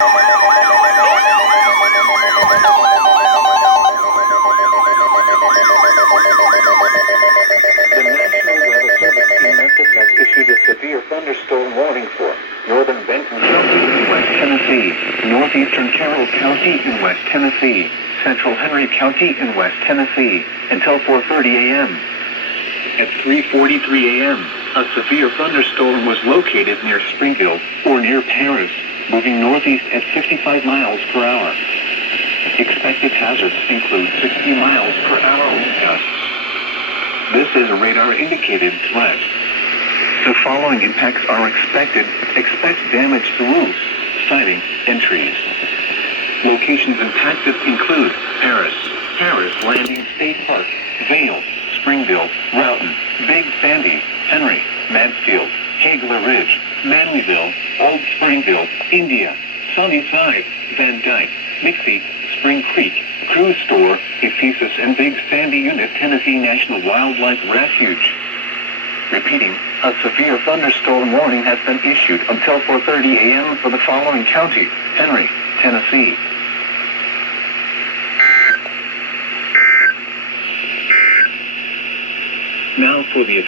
Issued a severe thunderstorm warning for northern Benton County in West Tennessee, northeastern Carroll County in West Tennessee, central Henry County in West Tennessee, until 4:30 a.m. At 3:43 a.m., a severe thunderstorm was located near Springville, or near Paris, moving northeast at 55 miles per hour. Expected hazards include 60 miles per hour wind gusts. This is a radar-indicated threat. The following impacts are expected. Expect damage to roofs, siding, and trees. Locations impacted include Paris Landing State Park, Vail, Springville, Roughton, Big Sandy, Henry, Mansfield, Hagler Ridge, Manlyville, Old Springville, India, Sunnyside, Van Dyke, Mixie, Spring Creek, Cruise Store, Ephesus, and Big Sandy Unit Tennessee National Wildlife Refuge. Repeating, a severe thunderstorm warning has been issued until 4:30 a.m. for the following county: Henry, Tennessee. Now for the